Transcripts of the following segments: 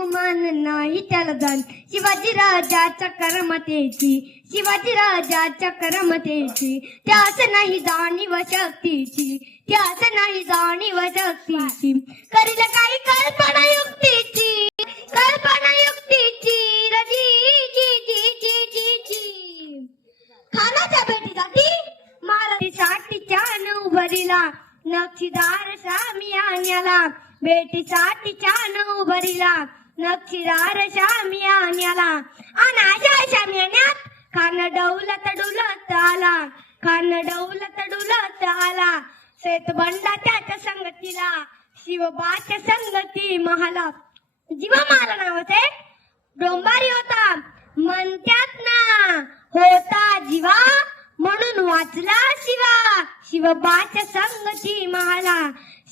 गुमान नाही त्याला जाण शिवाजी राजाच्या करमतेची शिवाजी राजाच्या करमतेची त्यास नाही जाणीव शक्तीची त्यास नाही जाणीव शक्तीची करील काही कल्पना युक्तीची रजी जी जी जी जी जी खानाच्या भेटीसाठी महाराजांच्या उभरीला नक्षीदार शामियान्याला भेटीसाठीच्या उभरीला नक्षीदार शामियान्याला अनाशा शामियान्यात खान डौलत आला खान डौलत आला श्वेतबंडा त्याच्या संगतीला शिवबाच्या संगती महाला जीवा माला नावाचे डोंबारी होता म्हणतात ना होता जीवा म्हणून वाचला शिवा शिवबाच्या संगती महाला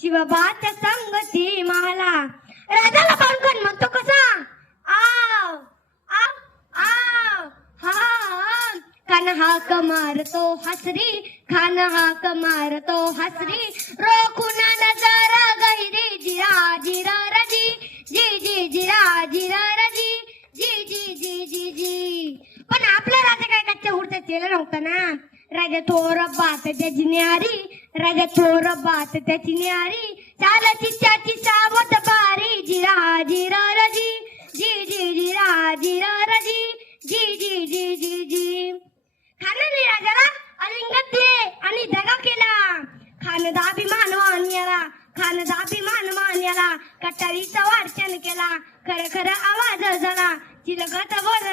शिवबाच्या संगती महाला राजाला पाहून म्हणतो कसा आव आव आव हा खान हाक मारतो हसरी खान हाक मारतो हसरी रोखून नजर गैरी जिरा जिरा रजी जी जी जिरा जिरा रजी जी जी जी जी जी पण आपला राजा काय कच्च्या उडता केलं नव्हतं ना राजा थोर बात त्याची न्यारी राजा थोर बात त्याची न्यारी चालाची त्याची सावध बारी जिरा जिरा रजी जी जी जिरा जिरा रजी जी जी जी जी जी खानाने राजाला अलिंगन दिले आणि दगा केला खानदाभिमान मानवान्याला कटारीचा वार्चन केला खरं खरं आवाज झाला चिलगत बोल